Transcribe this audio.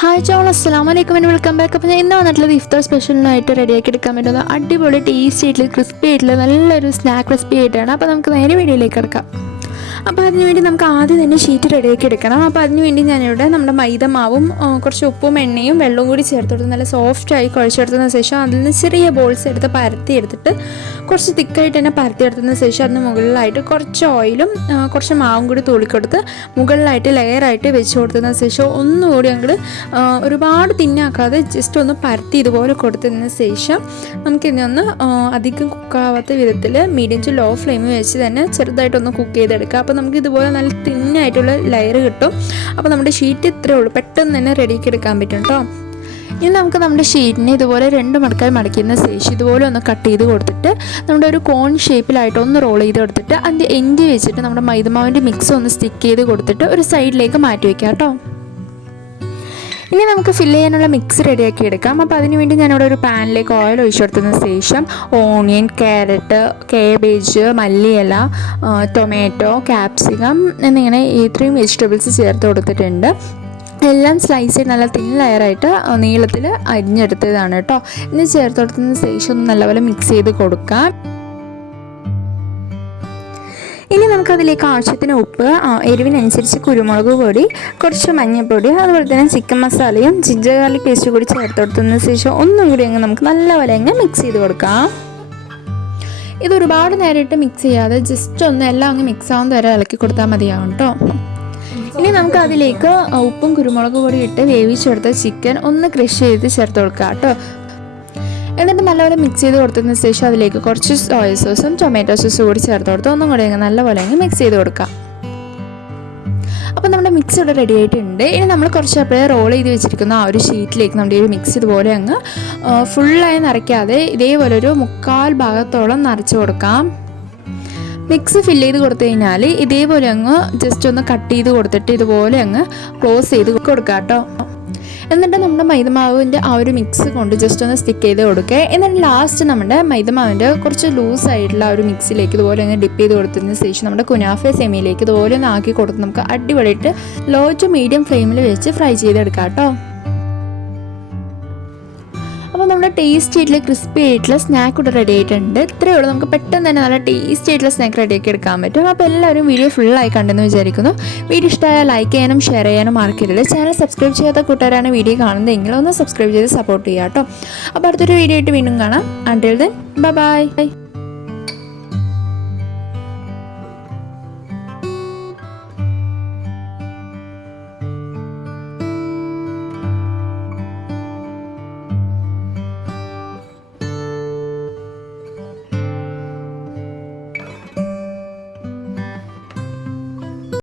Hi ചോൾ അസ്സാം വലൈക്കും and welcome back അപ്പം ഞാൻ ഇന്ന് വന്നിട്ടുള്ളത് ഇഫ്താർ സ്പെഷ്യലിനായിട്ട് റെഡിയാക്കി എടുക്കാൻ പറ്റുന്ന അടിപൊളി ടേസ്റ്റി ആയിട്ടുള്ള ക്രിസ്പി ആയിട്ടുള്ള നല്ലൊരു സ്നാക്ക് റെസിപ്പി ആയിട്ടാണ്. അപ്പോൾ നമുക്ക് നേരെ വീഡിയോയിലേക്ക് കിടക്കാം. അപ്പോൾ അതിനുവേണ്ടി നമുക്ക് ആദ്യം തന്നെ ഷീറ്റ് റെഡിയാക്കി എടുക്കണം. അപ്പോൾ അതിനുവേണ്ടി ഞാനിവിടെ നമ്മുടെ മൈദ മാവും കുറച്ച് ഉപ്പും എണ്ണയും വെള്ളവും കൂടി ചേർത്ത് കൊടുത്ത് നല്ല സോഫ്റ്റായി കുഴച്ചെടുത്തതിന് ശേഷം അതിൽ നിന്ന് ചെറിയ ബോൾസ് എടുത്ത് പരത്തി എടുത്തിട്ട് കുറച്ച് തിക്കായിട്ട് തന്നെ പരത്തി എടുത്തതിന് ശേഷം അതിന് മുകളിലായിട്ട് കുറച്ച് ഓയിലും കുറച്ച് മാവും കൂടി തൂളിക്കൊടുത്ത് മുകളിലായിട്ട് ലെയറായിട്ട് വെച്ച് കൊടുത്തതിന് ശേഷം ഒന്നുകൂടി അങ്ങോട്ട് ഒരുപാട് തിന്നാക്കാതെ ജസ്റ്റ് ഒന്ന് പരത്തി ഇതുപോലെ കൊടുത്തതിന് ശേഷം നമുക്കിതിനെ ഒന്ന് അധികം കുക്കാവാത്ത വിധത്തിൽ മീഡിയം ടു ലോ ഫ്ലെയിം വെച്ച് തന്നെ ചെറുതായിട്ടൊന്ന് കുക്ക് ചെയ്തെടുക്കുക അപ്പോൾ നമുക്ക് ഇതുപോലെ നല്ല തിന്നായിട്ടുള്ള ലെയർ കിട്ടും. അപ്പോൾ നമ്മുടെ ഷീറ്റ് ഇത്രയേ ഉള്ളൂ. പെട്ടെന്ന് തന്നെ റെഡിയാക്കി എടുക്കാൻ പറ്റും കേട്ടോ ഇനി നമുക്ക് നമ്മുടെ ഷീറ്റിനെ ഇതുപോലെ രണ്ട് മടക്കായി മടക്കുന്ന ശേഷം ഇതുപോലെ ഒന്ന് കട്ട് ചെയ്ത് കൊടുത്തിട്ട് നമ്മുടെ ഒരു കോൺ ഷേപ്പിലായിട്ട് ഒന്ന് റോൾ ചെയ്ത് കൊടുത്തിട്ട് അതിന്റെ എൻഡ് വെച്ചിട്ട് നമ്മുടെ മൈദമാവിന്റെ മിക്സ് ഒന്ന് സ്റ്റിക്ക് ചെയ്ത് കൊടുത്തിട്ട് ഒരു സൈഡിലേക്ക് മാറ്റി വയ്ക്കാം കേട്ടോ ഇനി നമുക്ക് ഫില്ല് ചെയ്യാനുള്ള മിക്സ് റെഡിയാക്കി എടുക്കാം. അപ്പോൾ അതിന് വേണ്ടി ഞാനിവിടെ ഒരു പാനിലേക്ക് ഓയിൽ ഒഴിച്ചു കൊടുത്തതിന് ശേഷം ഓണിയൻ ക്യാരറ്റ് കേബേജ് മല്ലിയില ടൊമാറ്റോ ക്യാപ്സിക്കം എന്നിങ്ങനെ ഇത്രയും വെജിറ്റബിൾസ് ചേർത്ത് കൊടുത്തിട്ടുണ്ട്. എല്ലാം സ്ലൈസ് ചെയ്ത് നല്ല തിൻ ലെയറായിട്ട് നീളത്തിൽ അരിഞ്ഞെടുത്തതാണ് കേട്ടോ. ഇനി ചേർത്ത് കൊടുത്തതിന് ശേഷം ഒന്ന് നല്ലപോലെ മിക്സ് ചെയ്ത് കൊടുക്കാം. ഇനി നമുക്ക് അതിലേക്ക് ആവശ്യത്തിന് ഉപ്പ് എരിവിനനുസരിച്ച് കുരുമുളക് പൊടി കുറച്ച് മഞ്ഞൾപ്പൊടി അതുപോലെ തന്നെ ചിക്കൻ മസാലയും ജിഞ്ചർ ഗാർലിക് പേസ്റ്റ് കൂടി ചേർത്ത് കൊടുത്തതിന് ശേഷം ഒന്നും കൂടി അങ്ങ് നമുക്ക് നല്ലപോലെ അങ്ങ് മിക്സ് ചെയ്ത് കൊടുക്കാം. ഇത് ഒരുപാട് നേരിട്ട് മിക്സ് ചെയ്യാതെ ജസ്റ്റ് ഒന്ന് എല്ലാം അങ്ങ് മിക്സ് ആവുന്ന വരെ ഇളക്കി കൊടുത്താൽ മതിയാവും കേട്ടോ ഇനി നമുക്ക് അതിലേക്ക് ഉപ്പും കുരുമുളക് പൊടി ഇട്ട് വേവിച്ചെടുത്ത ചിക്കൻ ഒന്ന് ക്രഷ് ചെയ്ത് ചേർത്ത് കൊടുക്കുക കേട്ടോ എന്നിട്ട് നല്ലപോലെ മിക്സ് ചെയ്ത് കൊടുത്തതിന് ശേഷം അതിലേക്ക് കുറച്ച് സോയ സോസും ടൊമാറ്റോ സോസും കൂടി ചേർത്ത് കൊടുത്ത് ഒന്നും കൂടി നല്ലപോലെ അങ്ങ് മിക്സ് ചെയ്ത് കൊടുക്കാം അപ്പോൾ നമ്മുടെ മിക്സ് ഇവിടെ റെഡി ആയിട്ടുണ്ട്. ഇനി നമ്മൾ കുറച്ച് അപ്പോഴേ റോൾ ചെയ്ത് വെച്ചിരിക്കുന്ന ആ ഒരു ഷീറ്റിലേക്ക് നമ്മുടെ ഈ ഒരു മിക്സ് ഇതുപോലെ അങ്ങ് ഫുള്ളായി നിറയ്ക്കാതെ ഇതേപോലെ ഒരു മുക്കാൽ ഭാഗത്തോളം നിറച്ച് കൊടുക്കാം. മിക്സ് ഫില്ല് ചെയ്ത് കൊടുത്തു കഴിഞ്ഞാൽ ഇതേപോലെ അങ്ങ് ജസ്റ്റ് ഒന്ന് കട്ട് ചെയ്ത് കൊടുത്തിട്ട് ഇതുപോലെ അങ്ങ് ക്ലോസ് ചെയ്ത് കൊടുക്കാം കേട്ടോ. എന്നിട്ട് നമ്മുടെ മൈദമാവിന്റെ ആ ഒരു മിക്സ് കൊണ്ട് ജസ്റ്റ് ഒന്ന് സ്റ്റിക്ക് ചെയ്ത് കൊടുക്കുക എന്നിട്ട് ലാസ്റ്റ് നമ്മുടെ മൈദമാവിന്റെ കുറച്ച് ലൂസ് ആയിട്ടുള്ള ആ ഒരു മിക്സിലേക്ക് ഇതുപോലെ ഒന്ന് ഡിപ്പ് ചെയ്ത് കൊടുത്തതിന് ശേഷം നമ്മുടെ കുനാഫെ സെമിയിലേക്ക് ഇതുപോലെ ഒന്ന് ആക്കി കൊടുത്ത് നമുക്ക് അടിപൊളിയിട്ട് ലോ ടു മീഡിയം ഫ്ലെയിമിൽ വെച്ച് ഫ്രൈ ചെയ്തെടുക്കാം കേട്ടോ. അപ്പോൾ നമ്മുടെ ടേസ്റ്റ് ആയിട്ടുള്ള ക്രിസ്പി ആയിട്ടുള്ള സ്നാക്ക് ഇവിടെ റെഡി ആയിട്ടുണ്ട്. ഇത്രയേ ഉള്ളൂ. നമുക്ക് പെട്ടെന്ന് തന്നെ നല്ല ടേസ്റ്റ് ആയിട്ടുള്ള സ്നാക്ക് റെഡിയാക്കി എടുക്കാൻ പറ്റും. അപ്പോൾ എല്ലാവരും വീഡിയോ ഫുള്ളായി കണ്ടെന്ന് വിചാരിക്കുന്നു. വീഡിയോ ഇഷ്ടമായ ലൈക്ക് ചെയ്യാനും ഷെയർ ചെയ്യാനും മറക്കരുത്. ചാനൽ സബ്സ്ക്രൈബ് ചെയ്യാത്ത കൂട്ടുകാരാണ് വീഡിയോ കാണുന്നതെങ്കിൽ ഒന്ന് സബ്സ്ക്രൈബ് ചെയ്ത് സപ്പോർട്ട് ചെയ്യാം കേട്ടോ. അപ്പോൾ അടുത്തൊരു വീഡിയോ ആയിട്ട് വീണ്ടും കാണാം. Until then bye bye